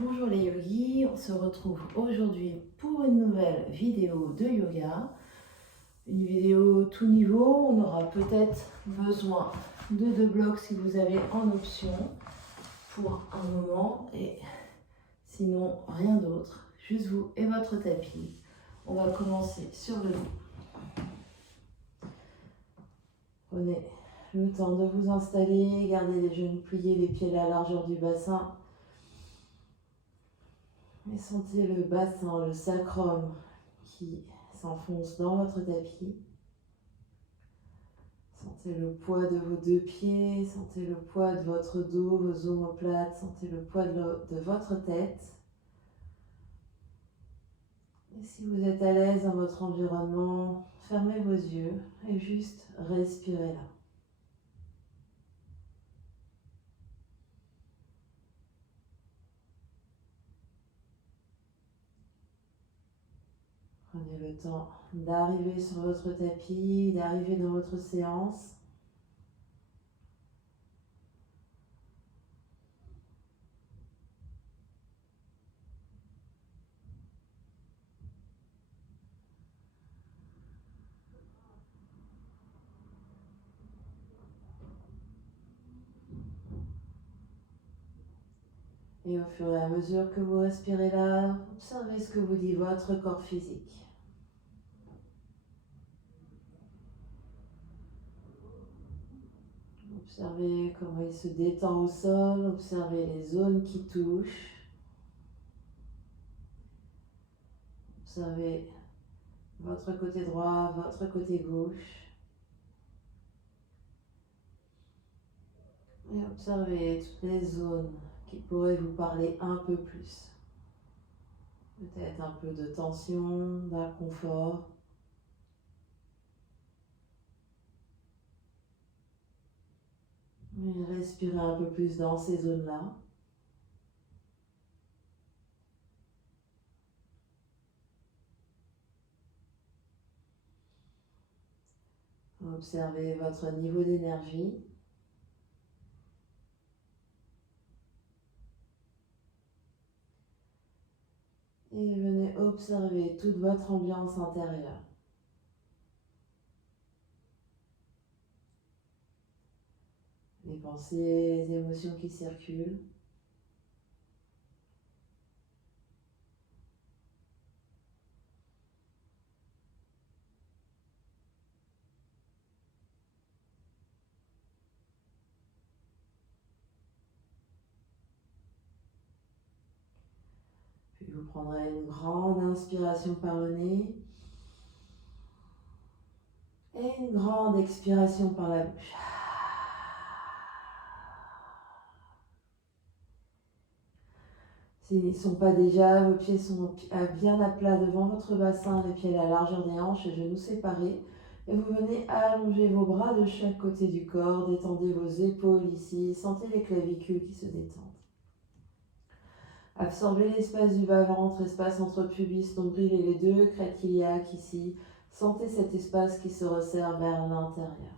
Bonjour les yogis, on se retrouve aujourd'hui pour une nouvelle vidéo de yoga. Une vidéo tout niveau, on aura peut-être besoin de 2 blocs si vous avez en option pour un moment et sinon rien d'autre, juste vous et votre tapis. On va commencer sur le dos. Prenez le temps de vous installer, gardez les genoux pliés, les pieds à la largeur du bassin. Et sentez le bassin, le sacrum qui s'enfonce dans votre tapis. Sentez le poids de vos 2 pieds, sentez le poids de votre dos, vos omoplates, sentez le poids de votre tête. Et si vous êtes à l'aise dans votre environnement, fermez vos yeux et juste respirez là. Prenez le temps d'arriver sur votre tapis, d'arriver dans votre séance. Et au fur et à mesure que vous respirez là, observez ce que vous dit votre corps physique. Observez comment il se détend au sol, observez les zones qui touchent. Observez votre côté droit, votre côté gauche. Et observez toutes les zones qui pourraient vous parler un peu plus. Peut-être un peu de tension, d'inconfort. Et respirez un peu plus dans ces zones-là. Observez votre niveau d'énergie. Et venez observer toute votre ambiance intérieure. Les pensées, les émotions qui circulent. Puis vous prendrez une grande inspiration par le nez et une grande expiration par la bouche. S'ils n'y sont pas déjà, vos pieds sont bien à plat devant votre bassin, les pieds à la largeur des hanches, les genoux séparés. Et vous venez allonger vos bras de chaque côté du corps, détendez vos épaules ici, sentez les clavicules qui se détendent. Absorbez l'espace du bas-ventre, espace entre pubis, nombril et les 2 crêtes iliaques ici. Sentez cet espace qui se resserre vers l'intérieur.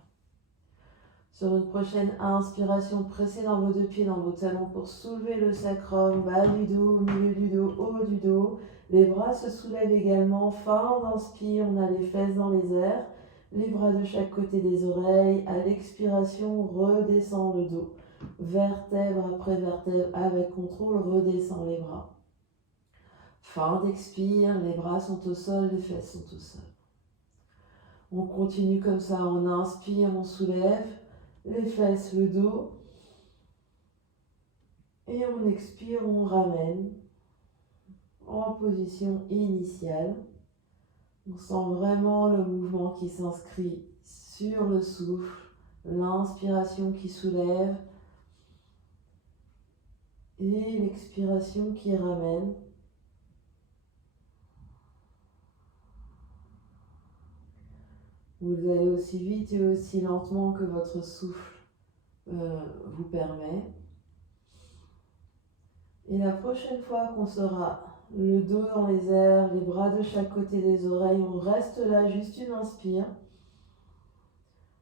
Sur une prochaine inspiration, pressez dans vos 2 pieds, dans vos talons pour soulever le sacrum, bas du dos, milieu du dos, haut du dos. Les bras se soulèvent également. Fin d'inspire, on a les fesses dans les airs. Les bras de chaque côté des oreilles. À l'expiration, redescend le dos. Vertèbre après vertèbre, avec contrôle, redescend les bras. Fin d'expire, les bras sont au sol, les fesses sont au sol. On continue comme ça, on inspire, on soulève les fesses, le dos. Et on expire, on ramène en position initiale. On sent vraiment le mouvement qui s'inscrit sur le souffle, l'inspiration qui soulève et l'expiration qui ramène. Vous allez aussi vite et aussi lentement que votre souffle vous permet. Et la prochaine fois qu'on sera le dos dans les airs, les bras de chaque côté des oreilles, on reste là, juste une inspire.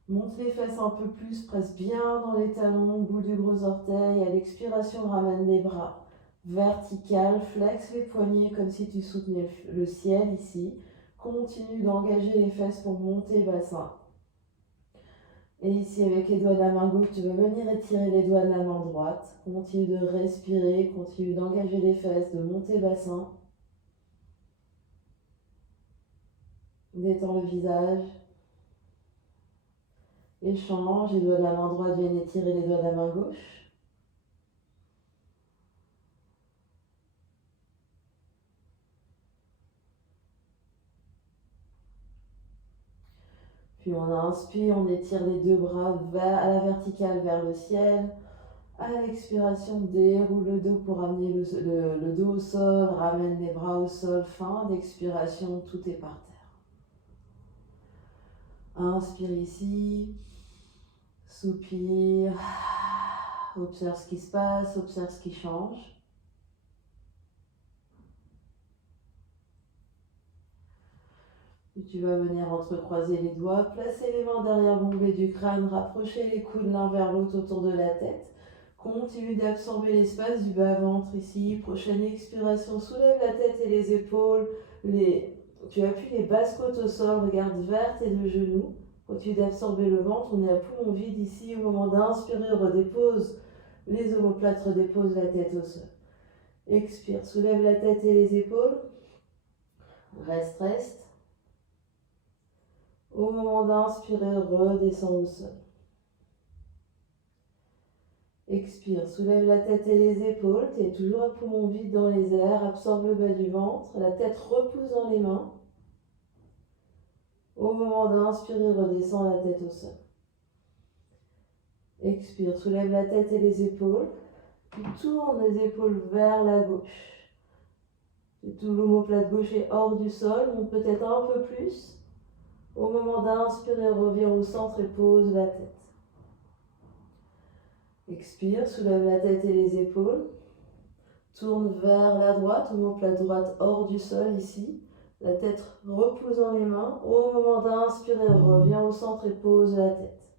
Monte les fesses un peu plus, presse bien dans les talons, bout du gros orteil. À l'expiration, ramène les bras vertical, flexe les poignets comme si tu soutenais le ciel ici. Continue d'engager les fesses pour monter le bassin. Et ici, avec les doigts de la main gauche, tu vas venir étirer les doigts de la main droite. Continue de respirer, continue d'engager les fesses, de monter le bassin. Détends le visage. Échange, les doigts de la main droite viennent étirer les doigts de la main gauche. Puis on inspire, on étire les deux bras à la verticale vers le ciel. À l'expiration, déroule le dos pour amener le dos au sol, ramène les bras au sol. Fin d'expiration, tout est par terre. Inspire ici, soupire, observe ce qui se passe, observe ce qui change. Puis tu vas venir entrecroiser les doigts, placer les mains derrière l'onglet du crâne, rapprocher les coudes l'un vers l'autre autour de la tête. Continue d'absorber l'espace du bas-ventre ici. Prochaine expiration, soulève la tête et les épaules. Tu appuies les basses côtes au sol, regarde vers tes deux genoux. Continue d'absorber le ventre, on est à poumon vide ici. Au moment d'inspirer, redépose les omoplates, redépose la tête au sol. Expire, soulève la tête et les épaules. Reste. Au moment d'inspirer, redescends au sol. Expire, soulève la tête et les épaules, tu es toujours à poumon vide dans les airs, absorbe le bas du ventre, la tête repousse dans les mains. Au moment d'inspirer, redescends la tête au sol. Expire, soulève la tête et les épaules, tu tournes les épaules vers la gauche. Tout l'omoplate gauche est hors du sol, monte peut-être un peu plus. Au moment d'inspirer, reviens au centre et pose la tête. Expire, soulève la tête et les épaules. Tourne vers la droite, omoplate droite hors du sol ici. La tête repousse dans les mains. Au moment d'inspirer, reviens au centre et pose la tête.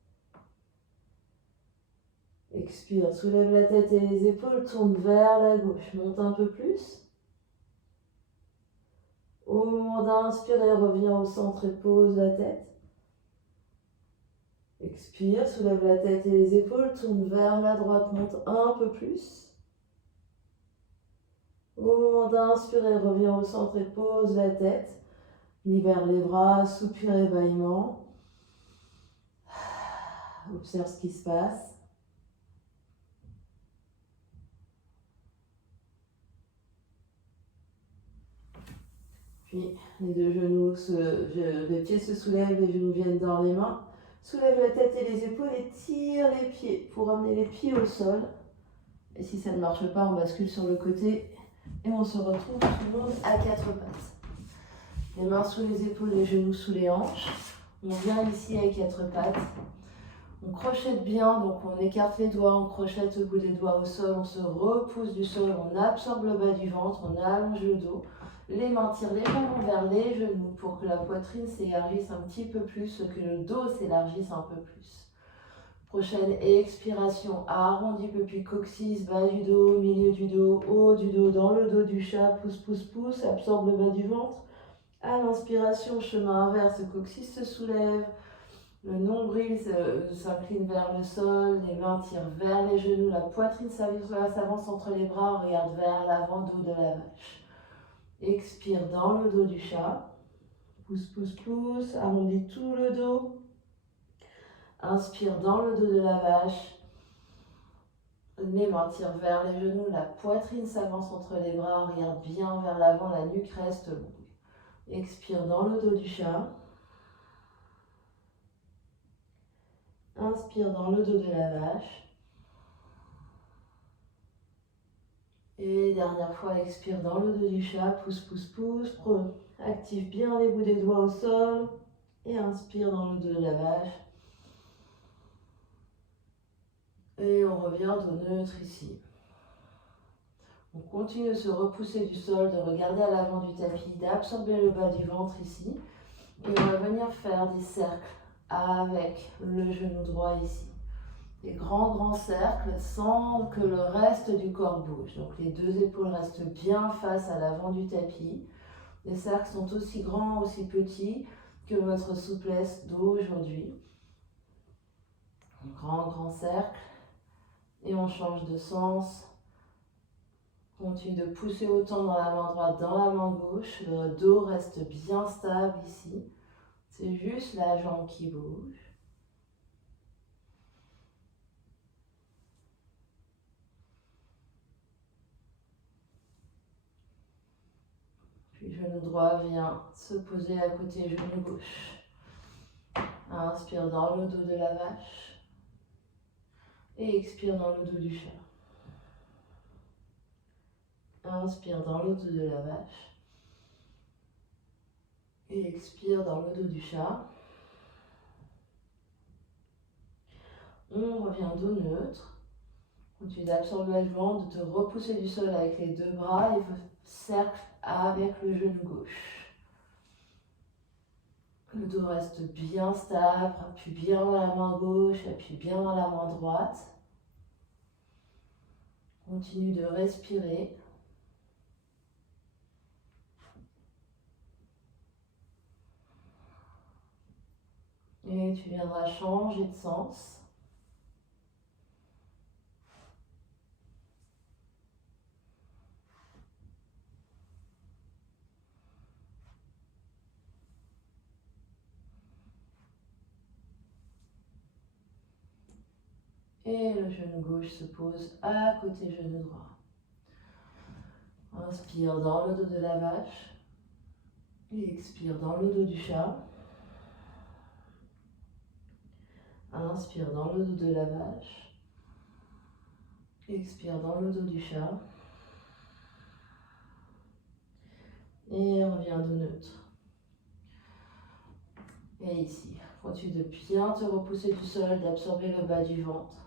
Expire, soulève la tête et les épaules, tourne vers la gauche. Monte un peu plus. Au moment d'inspirer, reviens au centre et pose la tête. Expire, soulève la tête et les épaules, tourne vers la droite, monte un peu plus. Au moment d'inspirer, reviens au centre et pose la tête. Libère les bras, soupir et bâillement. Observe ce qui se passe. Puis les deux genoux, les pieds se soulèvent, les genoux viennent dans les mains. Soulève la tête et les épaules et tire les pieds pour amener les pieds au sol. Et si ça ne marche pas, on bascule sur le côté et on se retrouve tout le monde à quatre pattes. Les mains sous les épaules, les genoux sous les hanches. On vient ici à quatre pattes. On crochette bien, donc on écarte les doigts, on crochette au bout des doigts au sol, on se repousse du sol, on absorbe le bas du ventre, on allonge le dos. Les mains tirent légèrement vers les genoux pour que la poitrine s'élargisse un petit peu plus, que le dos s'élargisse un peu plus. Prochaine expiration, arrondis pupille coccyx, bas du dos, milieu du dos, haut du dos, dans le dos du chat, pousse, absorbe le bas du ventre. À l'inspiration, chemin inverse, le coccyx se soulève, le nombril s'incline vers le sol, les mains tirent vers les genoux, la poitrine s'avance entre les bras, on regarde vers l'avant, dos de la vache. Expire dans le dos du chat. Pousse, arrondis tout le dos. Inspire dans le dos de la vache. Les mains tirent vers les genoux, la poitrine s'avance entre les bras, on regarde bien vers l'avant, la nuque reste longue. Expire dans le dos du chat. Inspire dans le dos de la vache. Et dernière fois, expire dans le dos du chat, pousse. Active bien les bouts des doigts au sol. Et inspire dans le dos de la vache. Et on revient au neutre ici. On continue de se repousser du sol, de regarder à l'avant du tapis, d'absorber le bas du ventre ici. Et on va venir faire des cercles avec le genou droit ici. des grands cercles sans que le reste du corps bouge. Donc les deux épaules restent bien face à l'avant du tapis. Les cercles sont aussi grands, aussi petits que votre souplesse dos aujourd'hui. Un grand cercle. Et on change de sens. Continue de pousser autant dans la main droite, dans la main gauche. Le dos reste bien stable ici. C'est juste la jambe qui bouge. Puis genou droit vient se poser à côté genou gauche. Inspire dans le dos de la vache. Et expire dans le dos du chat. Inspire dans le dos de la vache. Et expire dans le dos du chat. On revient dos neutre. Continue d'absorber le vent, de te repousser du sol avec les deux bras et cercle avec le genou gauche. Le dos reste bien stable, appuie bien dans la main gauche, appuie bien dans la main droite. Continue de respirer. Et tu viendras changer de sens. Et le genou gauche se pose à côté genou droit. Inspire dans le dos de la vache. Et expire dans le dos du chat. Inspire dans le dos de la vache. Expire dans le dos du chat. Et reviens dos neutre. Et ici, continue de bien te repousser du sol, d'absorber le bas du ventre.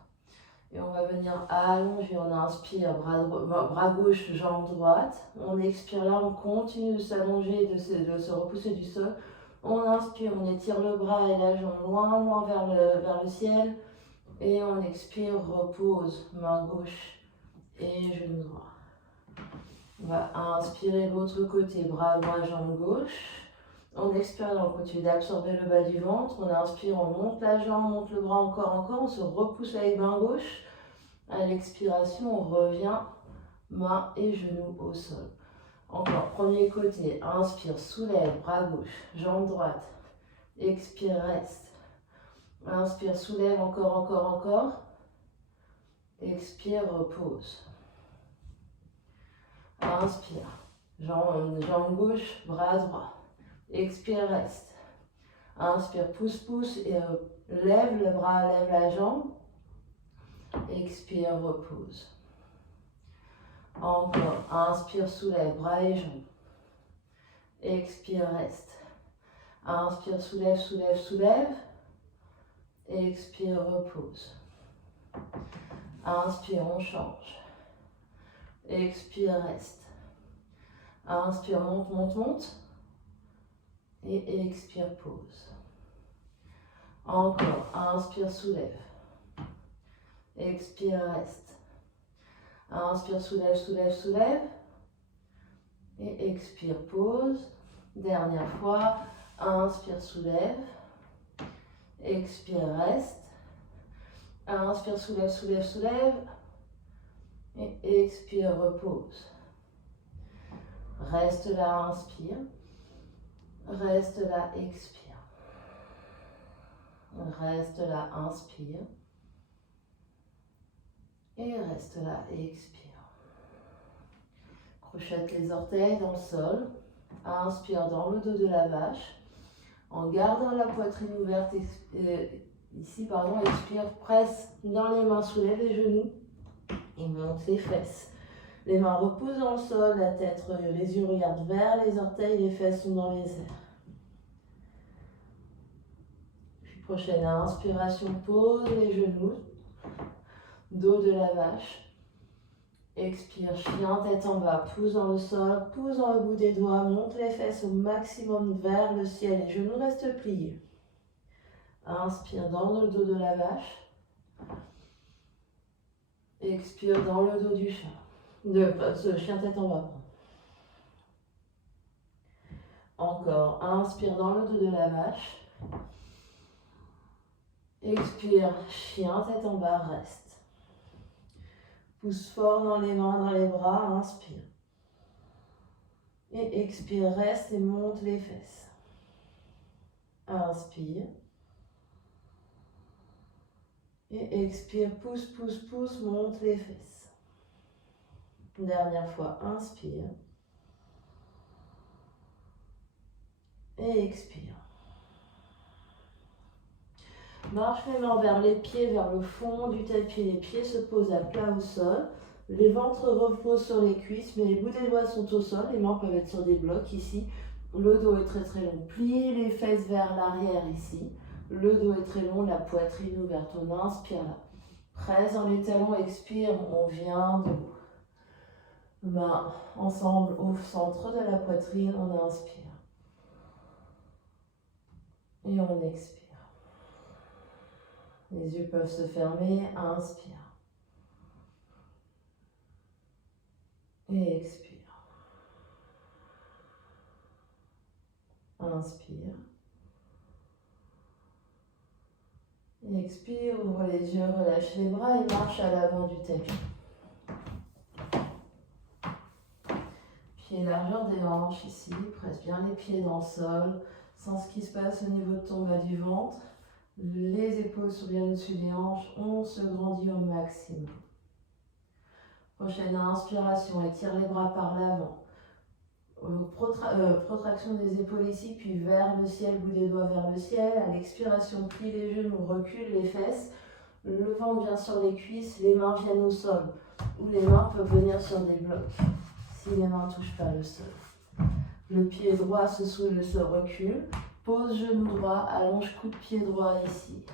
Et on va venir allonger, on inspire, bras gauche, jambe droite. On expire là, on continue de s'allonger, de se repousser du sol. On inspire, on étire le bras et la jambe loin vers le ciel. Et on expire, repose, main gauche et genou droit. On va inspirer l'autre côté, bras droit, jambe gauche. On expire, on continue d'absorber le bas du ventre. On inspire, on monte la jambe, monte le bras encore. On se repousse avec main gauche. À l'expiration, on revient, main et genou au sol. Encore, premier côté, inspire, soulève, bras gauche, jambe droite. Expire, reste. Inspire, soulève, encore. Expire, repose. Inspire, jambe gauche, bras droit. Expire, reste. Inspire, pousse et lève le bras, lève la jambe. Expire, repose. Encore, inspire, soulève, bras et jambes. Expire, reste. Inspire, soulève. Expire, repose. Inspire, on change. Expire, reste. Inspire, monte. Et expire, pause. Encore, inspire, soulève. Expire, reste. Inspire, soulève. Et expire, pause. Dernière fois. Inspire, soulève. Expire, reste. Inspire, soulève. Et expire, repose. Reste là, inspire. Reste là, expire. Reste là, inspire. Et reste là et expire. Crochette les orteils dans le sol. Inspire dans le dos de la vache. En gardant la poitrine ouverte, expire, presse dans les mains, soulève les genoux et monte les fesses. Les mains reposent dans le sol, la tête, les yeux regardent vers les orteils, les fesses sont dans les airs. Puis prochaine inspiration, pose les genoux. Dos de la vache. Expire, chien, tête en bas, pousse dans le sol, pousse dans le bout des doigts, monte les fesses au maximum vers le ciel, les genoux restent pliés. Inspire dans le dos de la vache. Expire dans le dos du chat. Ce chien tête en bas. Encore. Inspire dans le dos de la vache. Expire. Chien tête en bas. Reste. Pousse fort dans les mains, dans les bras. Inspire. Et expire. Reste et monte les fesses. Inspire. Et expire. Pousse, pousse, pousse. Monte les fesses. Dernière fois. Inspire. Et expire. Marche les mains vers les pieds, vers le fond du tapis. Les pieds se posent à plat au sol. Les ventres reposent sur les cuisses, mais les bouts des doigts sont au sol. Les mains peuvent être sur des blocs ici. Le dos est très très long. Pliez les fesses vers l'arrière ici. Le dos est très long, la poitrine ouverte. On inspire là. Presse dans les talons, expire. On vient debout. Mains ensemble au centre de la poitrine. On inspire. Et on expire. Les yeux peuvent se fermer. Inspire. Et expire. Inspire. Et expire. Ouvre les yeux, relâche les bras et marche à l'avant du tapis. Pieds largeur des hanches ici. Presse bien les pieds dans le sol. Sens ce qui se passe au niveau de ton bas du ventre. Les épaules sont bien au-dessus des hanches. On se grandit au maximum. Prochaine inspiration, étire les bras par l'avant. Protraction des épaules ici, puis vers le ciel, bout des doigts vers le ciel. À l'expiration, plie les genoux, recule les fesses. Le ventre vient sur les cuisses, les mains viennent au sol. Ou les mains peuvent venir sur des blocs, si les mains ne touchent pas le sol. Le pied droit se soulève, se recule. Pose genou droit, allonge coup de pied droit ici.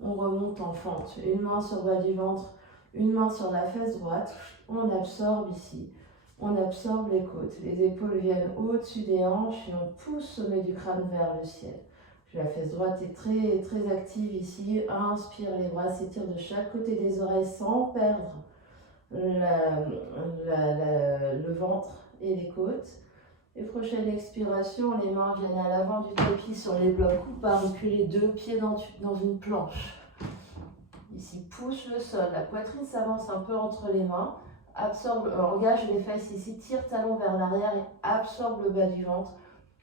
On remonte en fente. Une main sur le bas du ventre, une main sur la fesse droite. On absorbe ici. On absorbe les côtes. Les épaules viennent au-dessus des hanches et on pousse le sommet du crâne vers le ciel. La fesse droite est très, très active ici. Inspire, les bras s'étirent de chaque côté des oreilles sans perdre le ventre et les côtes. Et prochaine expiration, les mains viennent à l'avant du tapis sur les blocs ou pas reculer 2 pieds dans une planche. Ici, pousse le sol, la poitrine s'avance un peu entre les mains, absorbe, engage les fesses ici, tire talon vers l'arrière et absorbe le bas du ventre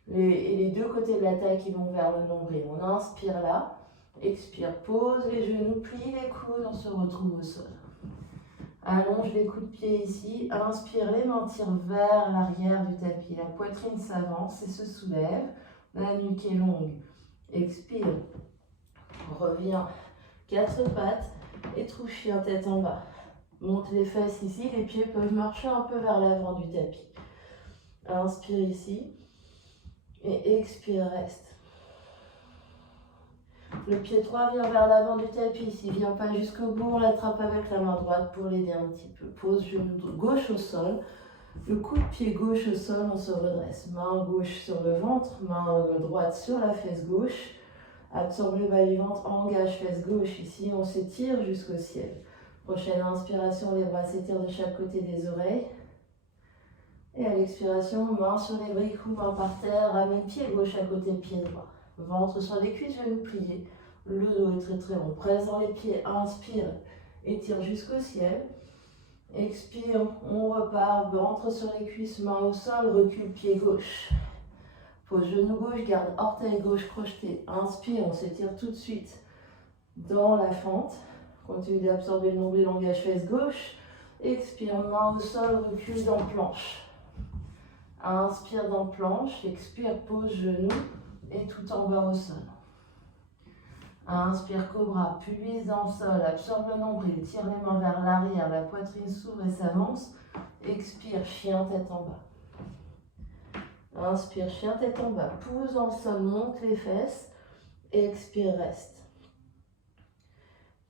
et les 2 côtés de la taille qui vont vers le nombril. On inspire là, expire, pose les genoux, plie les coudes, on se retrouve au sol. Allonge les coups de pied ici, inspire, les mains tirent vers l'arrière du tapis, la poitrine s'avance et se soulève, la nuque est longue. Expire, reviens, 4 pattes et trou chien tête en bas. Monte les fesses ici, les pieds peuvent marcher un peu vers l'avant du tapis. Inspire ici et expire, reste. Le pied droit vient vers l'avant du tapis. S'il ne vient pas jusqu'au bout, on l'attrape avec la main droite pour l'aider un petit peu. Pose genou gauche au sol. Le coup de pied gauche au sol, on se redresse. Main gauche sur le ventre, main droite sur la fesse gauche. Absorbe le bas du ventre, engage fesse gauche. Ici, on s'étire jusqu'au ciel. Prochaine inspiration, les bras s'étirent de chaque côté des oreilles. Et à l'expiration, main sur les briques ou main par terre. Ramène pied gauche à côté de pied droit. Ventre sur les cuisses, genoux pliés. Le dos est très très long. Presse dans les pieds, inspire, étire jusqu'au ciel. Expire, on repart, ventre sur les cuisses, main au sol, recule pied gauche. Pose genou gauche, garde orteil gauche crocheté. Inspire, on s'étire tout de suite dans la fente. Continue d'absorber le nombril, engage fesse gauche. Expire, main au sol, recule dans planche. Inspire dans planche, expire, pose genou. Et tout en bas au sol. Inspire cobra, pubis dans le sol, absorbe le nombril, tire les mains vers l'arrière, la poitrine s'ouvre et s'avance. Expire, chien tête en bas. Inspire, chien tête en bas, pousse dans le sol, monte les fesses. Expire, reste.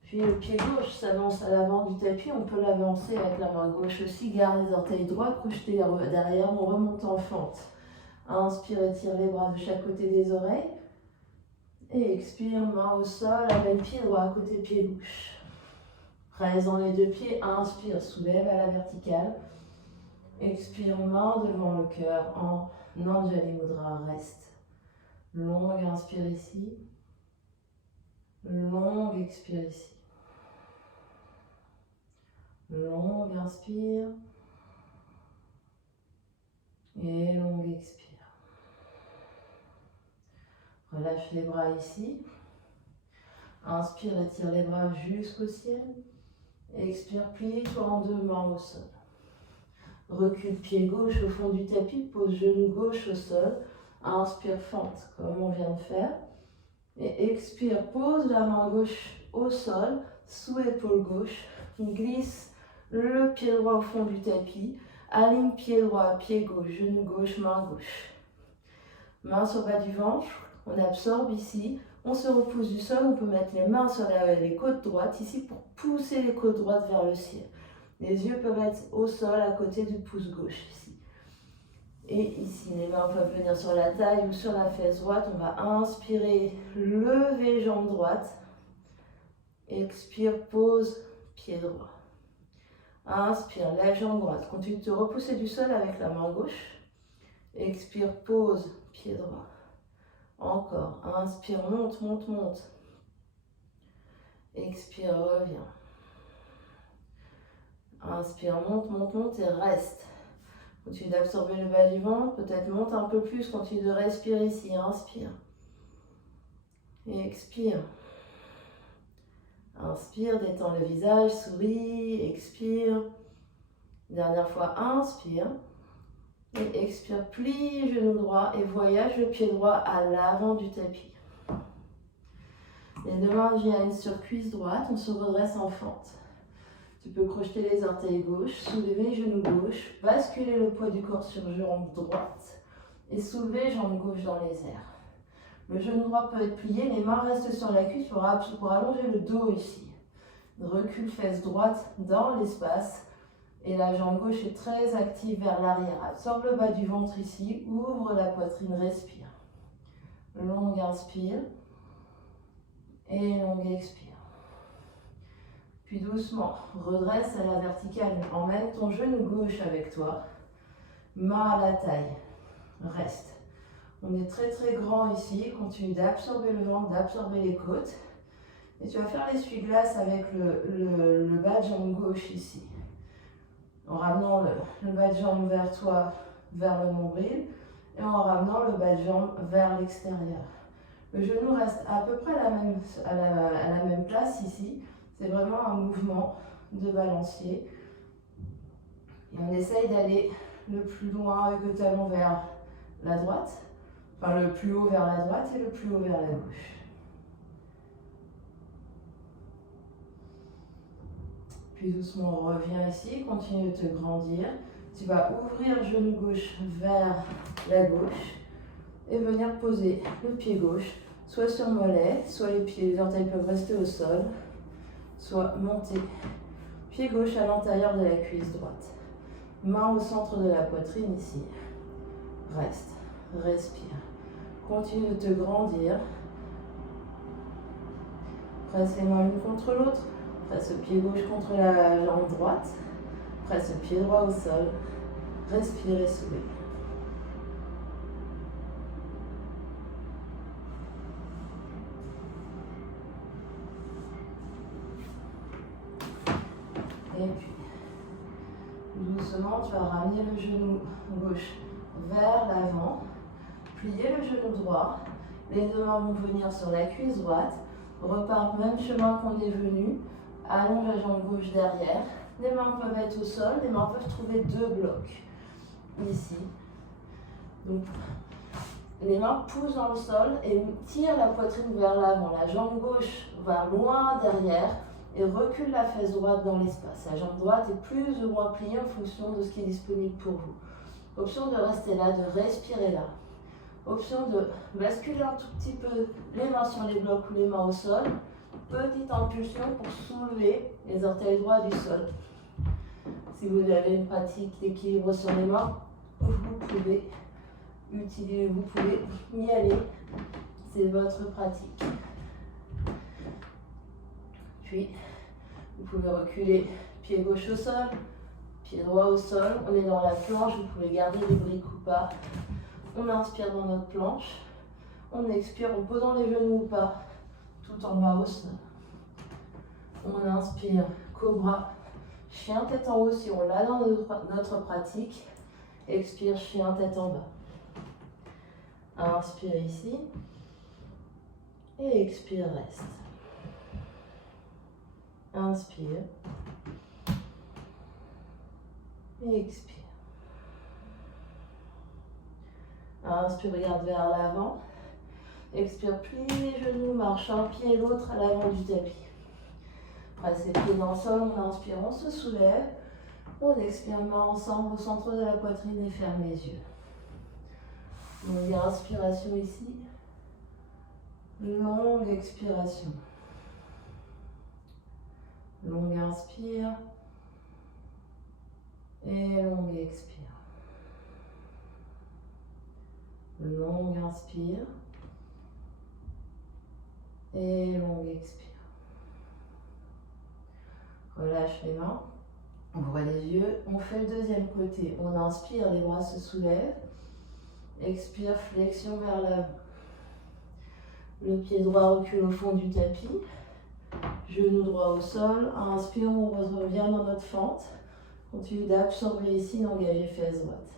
Puis le pied gauche s'avance à l'avant du tapis, on peut l'avancer avec la main gauche aussi, garde les orteils droits crochetés derrière, on remonte en fente. Inspire, étire les bras de chaque côté des oreilles. Et expire, main au sol, amène pied droit à côté pied gauche. Reste dans les deux pieds, inspire, soulève à la verticale. Expire, main devant le cœur en Anjali Mudra, reste. Longue inspire ici. Longue expire ici. Longue inspire. Et longue expire. Relâche les bras ici. Inspire, étire les bras jusqu'au ciel. Expire, plie-toi en deux, mains au sol. Recule pied gauche au fond du tapis, pose genou gauche au sol. Inspire, fente, comme on vient de faire. Et expire, pose la main gauche au sol, sous épaule gauche. Glisse le pied droit au fond du tapis. Aligne pied droit, pied gauche, genou gauche, main gauche. Main sur le bas du ventre, on absorbe ici. On se repousse du sol, on peut mettre les mains sur les côtes droites ici pour pousser les côtes droites vers le ciel. Les yeux peuvent être au sol à côté du pouce gauche ici. Et ici, les mains peuvent venir sur la taille ou sur la fesse droite. On va inspirer, lever jambe droite. Expire, pose, pied droit. Inspire, lève jambe droite. Continue de te repousser du sol avec la main gauche. Expire, pose, pied droit. Encore. Inspire, monte, monte, monte. Expire, reviens. Inspire, monte, monte, monte et reste. Continue d'absorber le bas du ventre. Peut-être monte un peu plus. Continue de respirer ici. Inspire. Et expire. Inspire, détends le visage, souris, expire. Dernière fois, inspire. Et expire, plie genou droit et voyage le pied droit à l'avant du tapis. Les deux mains viennent sur cuisse droite, on se redresse en fente. Tu peux crocheter les orteils gauche, soulever genou gauche, basculer le poids du corps sur jambe droite et soulever jambe gauche dans les airs. Le genou droit peut être plié, les mains restent sur la cuisse pour allonger le dos ici. Recule fesse droite dans l'espace. Et la jambe gauche est très active vers l'arrière. Absorbe le bas du ventre ici, ouvre la poitrine, respire. Longue inspire et longue expire. Puis doucement, redresse à la verticale. Emmène ton genou gauche avec toi. Main à la taille. Reste. On est très très grand ici. Continue d'absorber le ventre, d'absorber les côtes. Et tu vas faire l'essuie-glace avec le bas de jambe gauche ici. En ramenant le bas de jambe vers toi, vers le nombril, et en ramenant le bas de jambe vers l'extérieur. Le genou reste à peu près à la même place ici. C'est vraiment un mouvement de balancier. Et on essaye d'aller le plus loin avec le talon vers la droite, enfin le plus haut vers la droite et le plus haut vers la gauche. Puis doucement, on revient ici, continue de te grandir. Tu vas ouvrir genou gauche vers la gauche et venir poser le pied gauche, soit sur mollet, soit les orteils peuvent rester au sol, soit monter. Pied gauche à l'intérieur de la cuisse droite. Main au centre de la poitrine ici. Reste, respire. Continue de te grandir. Presse les mains l'une contre l'autre. Presse le pied gauche contre la jambe droite. Presse le pied droit au sol. Respire et soulève. Et puis, doucement, tu vas ramener le genou gauche vers l'avant. Plier le genou droit. Les deux mains vont venir sur la cuisse droite. Repart même chemin qu'on est venu. Allonge la jambe gauche derrière. Les mains peuvent être au sol. Les mains peuvent trouver deux blocs. Ici. Donc, les mains poussent dans le sol et tirent la poitrine vers l'avant. La jambe gauche va loin derrière et recule la fesse droite dans l'espace. La jambe droite est plus ou moins pliée en fonction de ce qui est disponible pour vous. Option de rester là, de respirer là. Option de basculer un tout petit peu les mains sur les blocs ou les mains au sol. Petite impulsion pour soulever les orteils droits du sol. Si vous avez une pratique d'équilibre sur les mains, vous pouvez y aller. C'est votre pratique. Puis, Vous pouvez reculer, pied gauche au sol, pied droit au sol. On est dans la planche, vous pouvez garder les briques ou pas. On inspire dans notre planche. On expire en posant les genoux ou pas, tout en bas au sol. On inspire, cobra, chien tête en haut si on l'a dans notre pratique. Expire, chien tête en bas. Inspire ici. Et expire, reste. Inspire. Et expire. Inspire, regarde vers l'avant. Expire, plie les genoux, marche un pied et l'autre à l'avant du tapis. Presse les pieds dans le sol, on inspire, on se soulève. On expire, main ensemble au centre de la poitrine et ferme les yeux. Longue inspiration ici. Longue expiration. Longue inspire. Et longue expire. Longue inspire. Et longue expire. Relâche les mains. Ouvre les yeux. On fait le deuxième côté. On inspire, les bras se soulèvent. Expire, flexion vers l'avant. Le pied droit recule au fond du tapis. Genou droit au sol. Inspire, on revient dans notre fente. Continue d'absorber ici, d'engager fesse droite.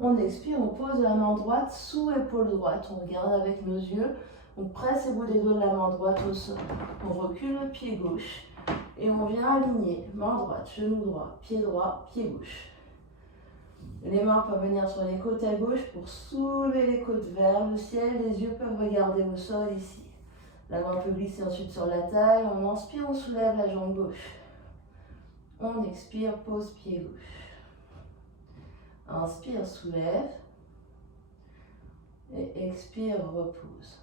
On expire, on pose la main droite sous épaule droite. On regarde avec nos yeux. On presse les bouts des doigts de la main droite au sol. On recule le pied gauche. Et on vient aligner. Main droite, genou droit, pied gauche. Les mains peuvent venir sur les côtes à gauche pour soulever les côtes vers le ciel. Les yeux peuvent regarder au sol ici. La main peut glisser ensuite sur la taille. On inspire, on soulève la jambe gauche. On expire, pose pied gauche. Inspire, soulève. Et expire, repose.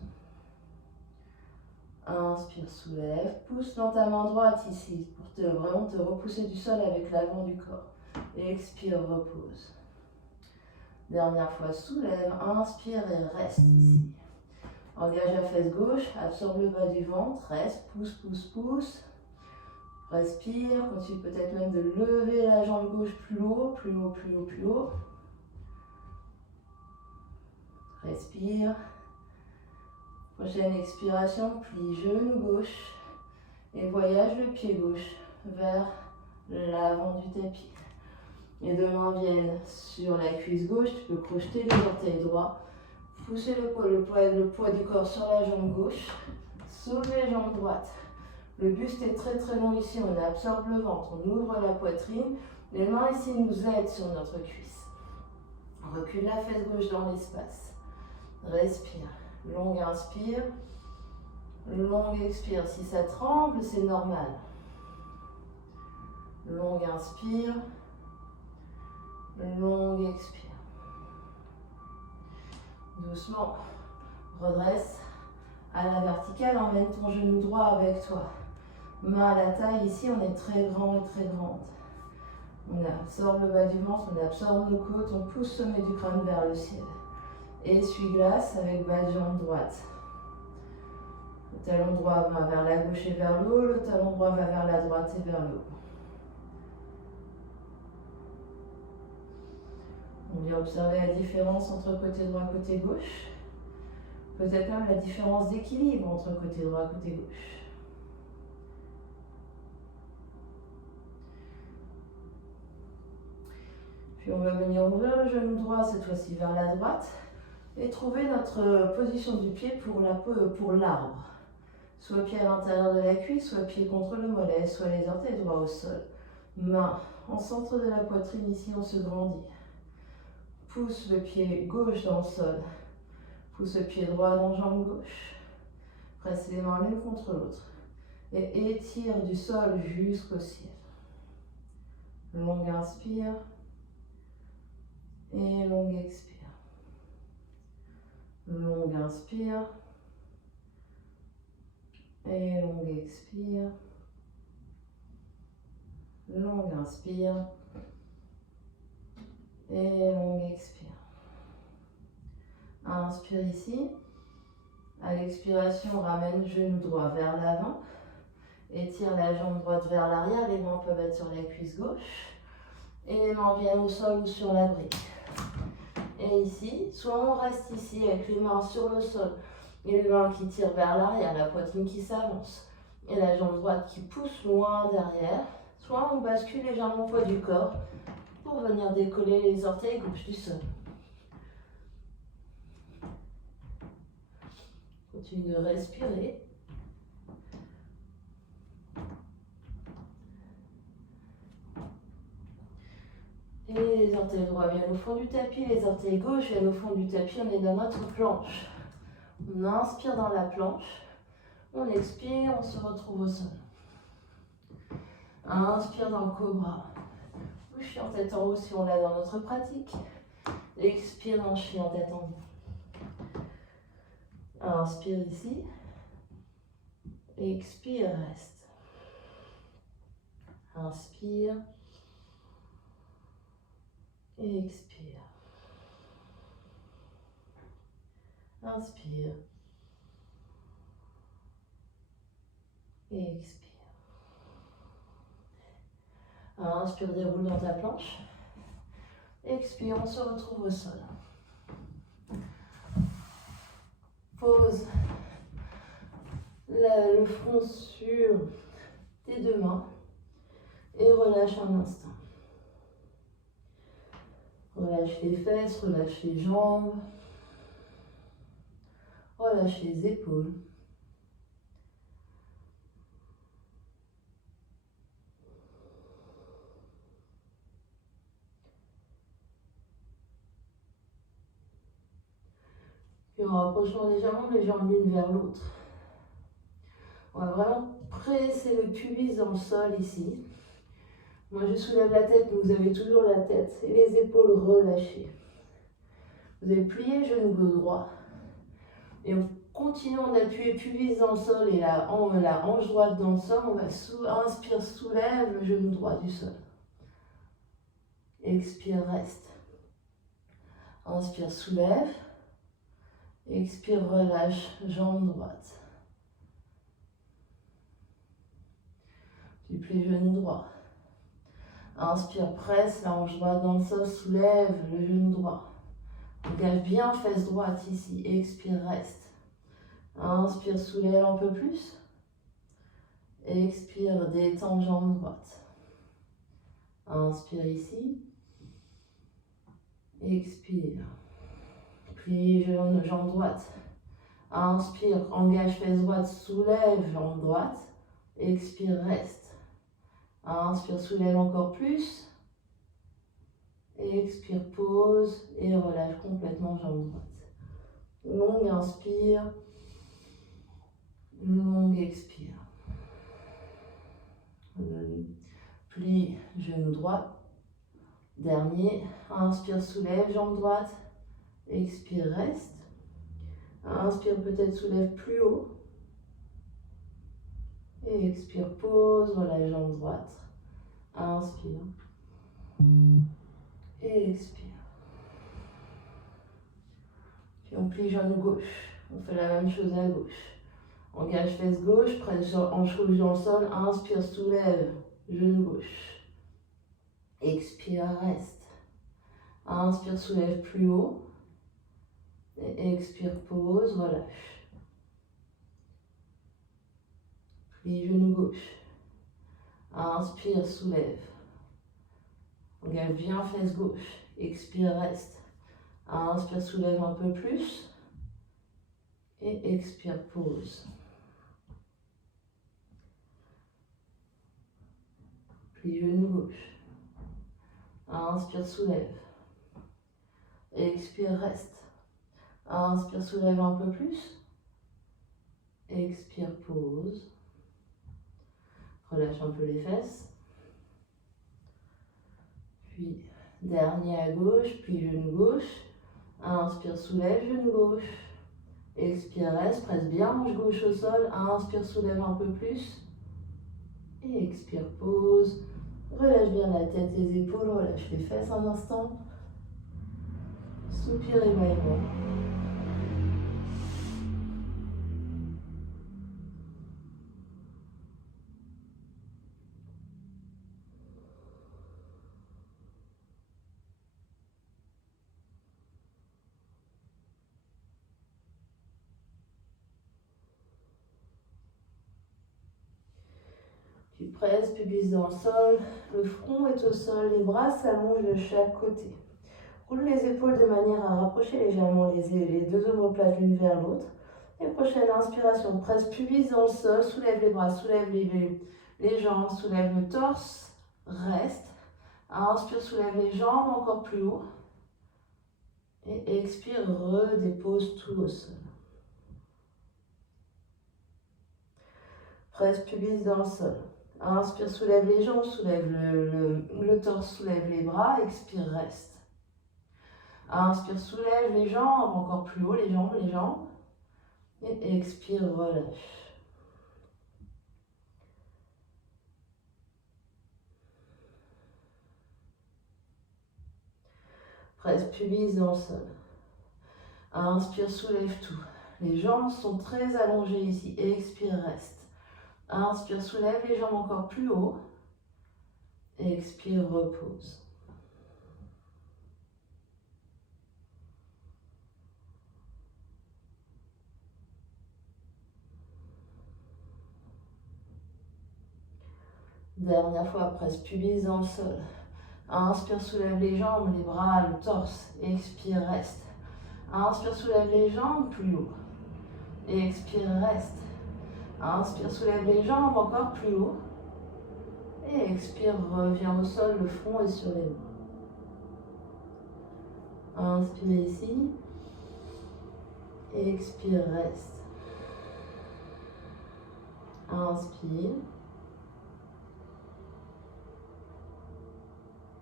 Inspire, soulève. Pousse dans ta main droite ici pour vraiment te repousser du sol avec l'avant du corps. Et expire, repose. Dernière fois, soulève, inspire et reste ici. Engage la fesse gauche, absorbe le bas du ventre, reste, pousse, pousse, pousse. Respire, continue peut-être même de lever la jambe gauche plus haut, plus haut, plus haut, plus haut. Respire. Prochaine expiration, plie genou gauche et voyage le pied gauche vers l'avant du tapis. Les deux mains viennent sur la cuisse gauche, tu peux crocheter les orteils droits, pousser le poids du corps sur la jambe gauche, soulever la jambe droite. Le buste est très très long ici, on absorbe le ventre, on ouvre la poitrine. Les mains ici nous aident sur notre cuisse. On recule la fesse gauche dans l'espace. Respire. Longue inspire. Longue expire. Si ça tremble, c'est normal. Longue inspire. Longue expire. Doucement, redresse à la verticale, emmène ton genou droit avec toi. Main à la taille, ici on est très grand et très grande. On absorbe le bas du ventre, on absorbe nos côtes, on pousse le sommet du crâne vers le ciel. Essuie-glace avec bas de jambe droite. Le talon droit va vers la gauche et vers le haut, le talon droit va vers la droite et vers le haut. On vient observer la différence entre côté droit et côté gauche. Peut-être même la différence d'équilibre entre côté droit et côté gauche. Puis on va venir ouvrir le genou droit, cette fois-ci vers la droite, et trouver notre position du pied pour l'arbre. Soit pied à l'intérieur de la cuisse, soit pied contre le mollet, soit les orteils droits au sol. Main en centre de la poitrine, ici on se grandit. Pousse le pied gauche dans le sol. Pousse le pied droit dans la jambe gauche. Presse les mains l'une contre l'autre. Et étire du sol jusqu'au ciel. Longue inspire. Et longue expire. Longue inspire. Et longue expire. Longue inspire. Et longue expire. Inspire ici. À l'expiration, ramène genou droit vers l'avant. Étire la jambe droite vers l'arrière, les mains peuvent être sur la cuisse gauche. Et les mains viennent au sol ou sur la brique. Et ici, soit on reste ici avec les mains sur le sol et les mains qui tirent vers l'arrière, la poitrine qui s'avance et la jambe droite qui pousse loin derrière, soit on bascule légèrement le poids du corps pour venir décoller les orteils gauche du sol. Continue de respirer. Et les orteils droits viennent au fond du tapis, les orteils gauches viennent au fond du tapis, on est dans notre planche. On inspire dans la planche, on expire, on se retrouve au sol. Inspire dans le cobra. Ou chien tête en haut si on l'a dans notre pratique. Expire dans chien tête en haut. Inspire ici. Expire, reste. Inspire. Expire. Inspire. Expire. Inspire, déroule dans ta planche. Expire, on se retrouve au sol. Pose le front sur tes deux mains et relâche un instant. Relâche les fesses, relâche les jambes, relâche les épaules. Puis en rapprochant légèrement les jambes l'une vers l'autre. On va vraiment presser le pubis dans le sol ici. Moi je soulève la tête, mais vous avez toujours la tête et les épaules relâchées. Vous allez plier genou droit. Et en continuant d'appuyer pubis dans le sol et la hanche droite dans le sol, on va inspire, soulève le genou droit du sol. Expire, reste. Inspire, soulève. Expire, relâche, jambe droite. Tu plies genou droit. Inspire, presse la hanche droite dans le sol, soulève le genou droit. Engage bien fesse droite ici. Expire, reste. Inspire, soulève un peu plus. Expire, détends jambe droite. Inspire ici. Expire. Plie jambe droite. Inspire, engage fesse droite, soulève jambe droite. Expire, reste. Inspire, soulève encore plus. Expire, pause et relâche complètement jambe droite. Longue inspire. Longue expire. Plie genou droit. Dernier. Inspire, soulève jambe droite. Expire, reste. Inspire, peut-être soulève plus haut. Et expire, pause, relâche jambe droite. Inspire. Et expire. Puis on plie genou gauche. On fait la même chose à gauche. Engage fesse gauche, presse hanche gauche dans le sol. Inspire, soulève, genou gauche. Expire, reste. Inspire, soulève plus haut. Et expire, pause, relâche. Plie genou gauche. Inspire, soulève. Engage bien fesse gauche. Expire, reste. Inspire, soulève un peu plus. Et expire, pause. Plie genou gauche. Inspire, soulève. Expire, reste. Inspire, soulève un peu plus. Expire, pause. Relâche un peu les fesses. Puis, dernier à gauche, puis genou gauche. Inspire, soulève, genou gauche. Expire, reste, presse bien hanche gauche au sol. Inspire, soulève un peu plus. Et expire, pause. Relâche bien la tête, les épaules, relâche les fesses un instant. Soupir et bâillement. Puis presse, pubis dans le sol, le front est au sol, les bras s'allongent de chaque côté. Roule les épaules de manière à rapprocher légèrement les deux omoplates l'une vers l'autre. Et prochaine inspiration, presse pubis dans le sol, soulève les bras, soulève les jambes, soulève le torse, reste. Inspire, soulève les jambes encore plus haut. Et expire, redépose tout au sol. Presse pubis dans le sol. Inspire, soulève les jambes, soulève le torse, soulève les bras, expire, reste. Inspire, soulève les jambes, encore plus haut, les jambes. Et expire, relâche. Presse pubis dans le sol. Inspire, soulève tout. Les jambes sont très allongées ici. Expire, reste. Inspire, soulève les jambes encore plus haut. Expire, repose. Dernière fois, presse pubis dans le sol. Inspire, soulève les jambes, les bras, le torse. Expire, reste. Inspire, soulève les jambes plus haut. Expire, reste. Inspire, soulève les jambes encore plus haut. Et expire, reviens au sol, le front est sur les mains. Inspire ici. Expire, reste. Inspire.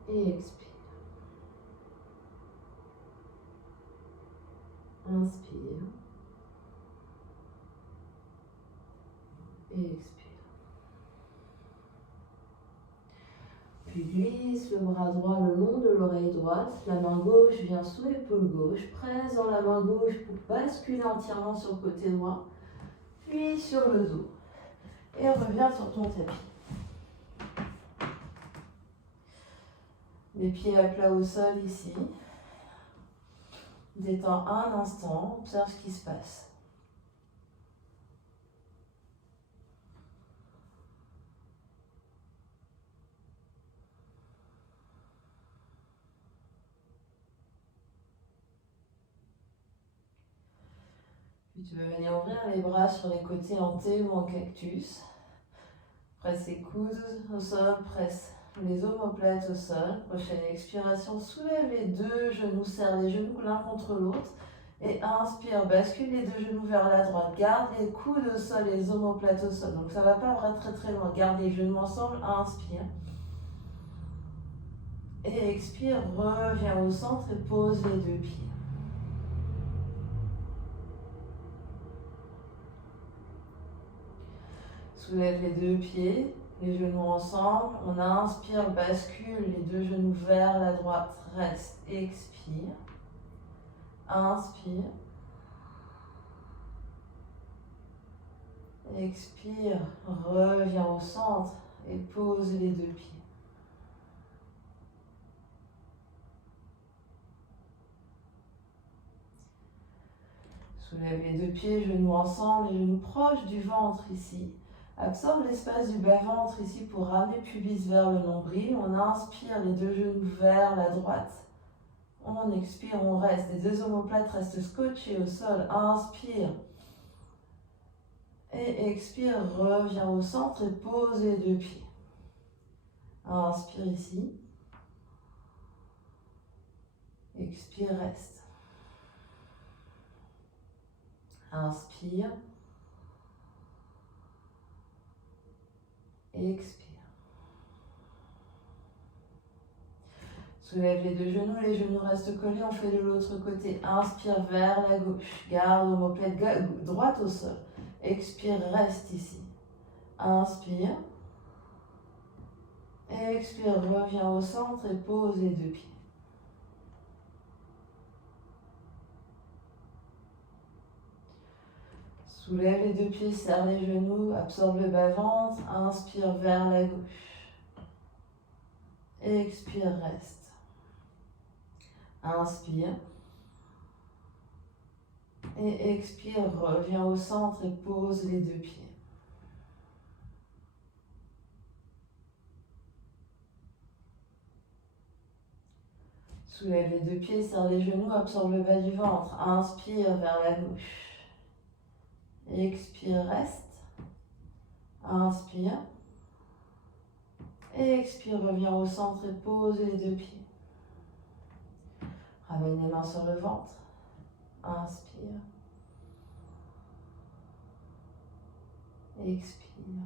Et expire. Inspire. Et expire. Puis glisse le bras droit le long de l'oreille droite. La main gauche vient sous l'épaule gauche. Presse dans la main gauche pour basculer entièrement sur le côté droit. Puis sur le dos. Et reviens sur ton tapis. Les pieds à plat au sol ici. Détends un instant. Observe ce qui se passe. Puis tu veux venir ouvrir les bras sur les côtés en T ou en cactus. Presse les coudes au sol, presse les omoplates au sol. Prochaine expiration, soulève les deux genoux, serre les genoux l'un contre l'autre. Et inspire, bascule les deux genoux vers la droite. Garde les coudes au sol et les omoplates au sol. Donc ça ne va pas très très loin. Garde les genoux ensemble, inspire. Et expire, reviens au centre et pose les deux pieds. Soulève les deux pieds, les genoux ensemble. On inspire, bascule les deux genoux vers la droite. Reste, expire. Inspire. Expire, reviens au centre et pose les deux pieds. Soulève les deux pieds, genoux ensemble, les genoux proches du ventre ici. Absorbe l'espace du bas-ventre ici pour ramener le pubis vers le nombril. On inspire les deux genoux vers la droite. On expire, on reste. Les deux omoplates restent scotchées au sol. Inspire. Et expire, reviens au centre et pose les deux pieds. Inspire ici. Expire, reste. Inspire. Expire. Soulève les deux genoux, les genoux restent collés, on fait de l'autre côté. Inspire vers la gauche, garde l'omoplate droite au sol. Expire, reste ici. Inspire. Expire, reviens au centre et pose les deux pieds. Soulève les deux pieds, serre les genoux, absorbe le bas-ventre, inspire vers la gauche. Expire, reste. Inspire. Et expire, reviens au centre et pose les deux pieds. Soulève les deux pieds, serre les genoux, absorbe le bas du ventre. Inspire vers la gauche. Expire, reste. Inspire. Expire, reviens au centre et pose les deux pieds. Ramène les mains sur le ventre. Inspire. Expire.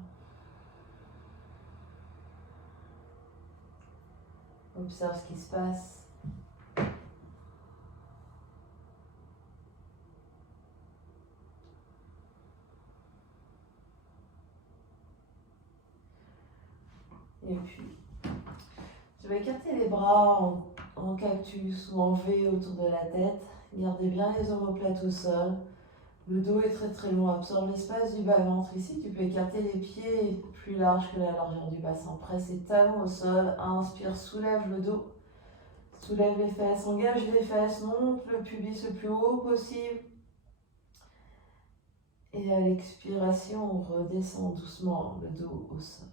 Observe ce qui se passe. Et puis, tu vas écarter les bras en cactus ou en V autour de la tête. Gardez bien les omoplates au sol. Le dos est très très long. Absorbe l'espace du bas-ventre. Ici, tu peux écarter les pieds plus larges que la largeur du bassin. Presse les talons au sol. Inspire, soulève le dos. Soulève les fesses, engage les fesses, monte le pubis le plus haut possible. Et à l'expiration, on redescend doucement le dos au sol.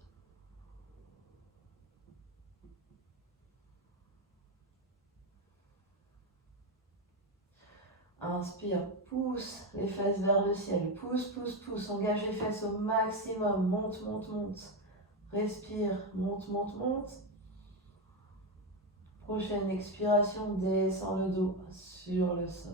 Inspire, pousse les fesses vers le ciel. Pousse, pousse, pousse. Engage les fesses au maximum. Monte, monte, monte. Respire, monte, monte, monte. Prochaine expiration, descend le dos sur le sol.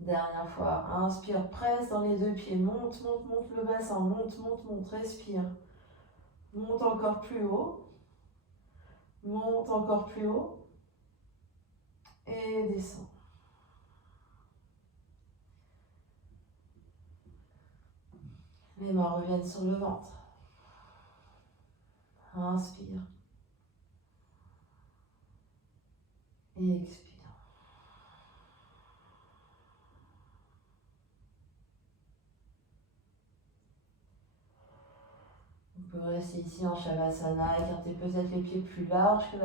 Dernière fois, inspire, presse dans les deux pieds, monte, monte, monte le bassin, monte, monte, monte, respire. Monte encore plus haut, monte encore plus haut et descend. Les mains reviennent sur le ventre. Inspire et expire. On peut rester ici en Shavasana, écarter peut-être les pieds plus larges que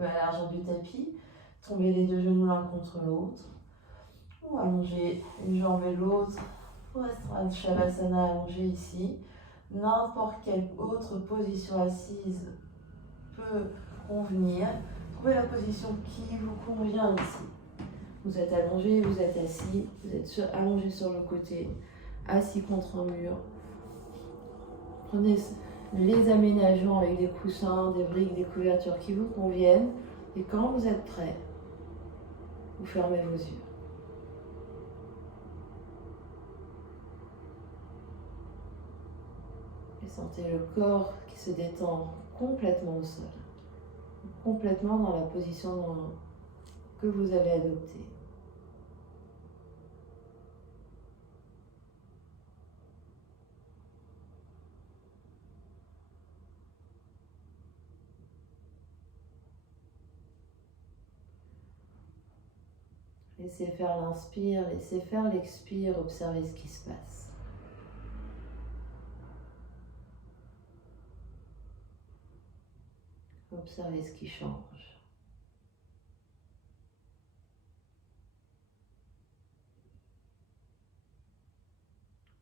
la largeur du tapis, tomber les deux genoux l'un contre l'autre, ou allonger une jambe et l'autre pour rester en Shavasana allongé ici. N'importe quelle autre position assise peut convenir. Trouvez la position qui vous convient ici. Vous êtes allongé, vous êtes assis, vous êtes allongé sur le côté, assis contre un mur. Prenez les aménagements avec des coussins, des briques, des couvertures qui vous conviennent. Et quand vous êtes prêt, vous fermez vos yeux. Et sentez le corps qui se détend complètement au sol. Complètement dans la position que vous avez adoptée. Laissez faire l'inspire, laissez faire l'expire, observez ce qui se passe. Observez ce qui change.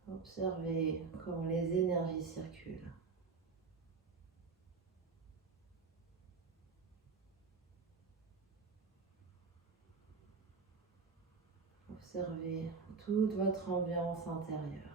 Observez comment les énergies circulent. Observez toute votre ambiance intérieure.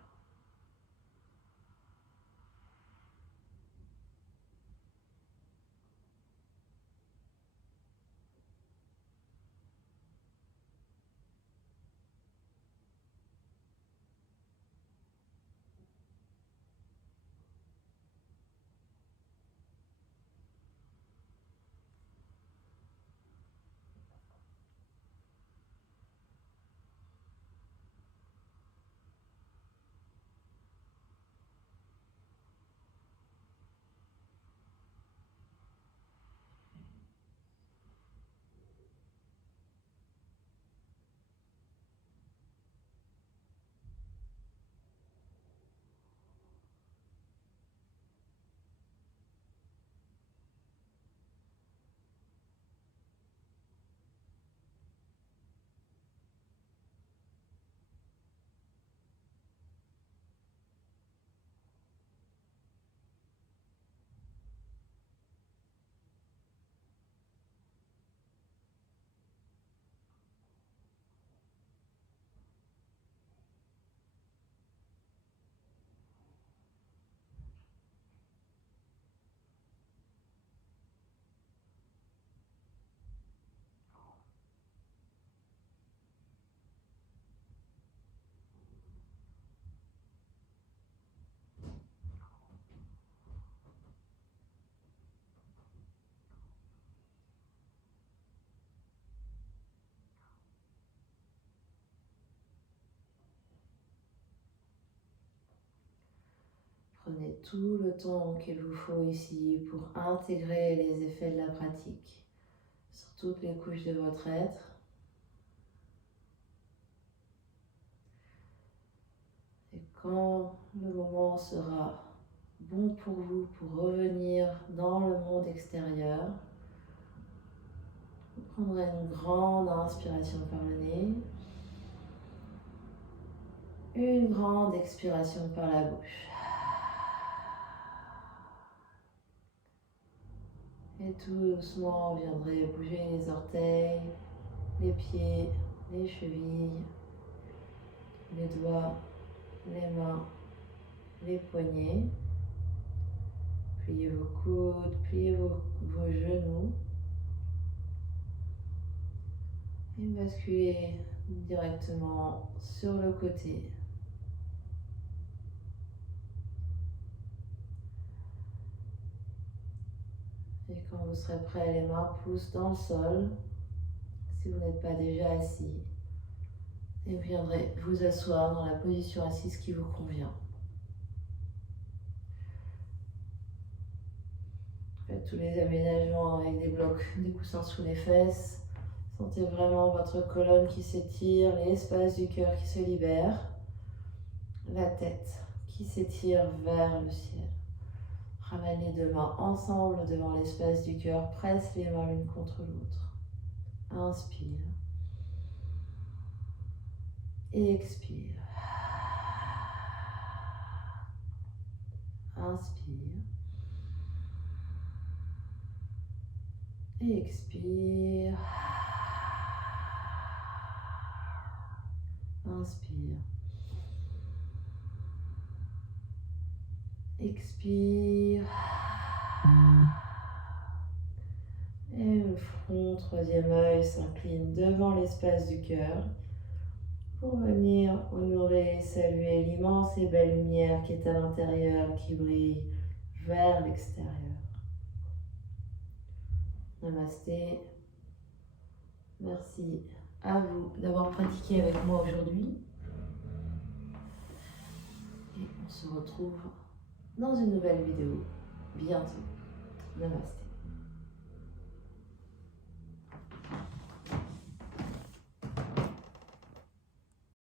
Prenez tout le temps qu'il vous faut ici pour intégrer les effets de la pratique sur toutes les couches de votre être. Et quand le moment sera bon pour vous pour revenir dans le monde extérieur, vous prendrez une grande inspiration par le nez, une grande expiration par la bouche. Et tout doucement, vous viendrez bouger les orteils, les pieds, les chevilles, les doigts, les mains, les poignets. Pliez vos coudes, pliez vos genoux. Et basculez directement sur le côté. Et quand vous serez prêt, les mains poussent dans le sol, si vous n'êtes pas déjà assis. Et vous viendrez vous asseoir dans la position assise qui vous convient. Faites tous les aménagements avec des blocs, des coussins sous les fesses. Sentez vraiment votre colonne qui s'étire, l'espace du cœur qui se libère, la tête qui s'étire vers le ciel. Ramène les deux mains ensemble devant l'espace du cœur, presse les mains l'une contre l'autre. Inspire. Et expire. Inspire. Et expire. Inspire. Expire. Et le front, troisième œil, s'incline devant l'espace du cœur pour venir honorer et saluer l'immense et belle lumière qui est à l'intérieur, qui brille vers l'extérieur. Namasté. Merci à vous d'avoir pratiqué avec moi aujourd'hui. Et on se retrouve dans une nouvelle vidéo bientôt. Namasté.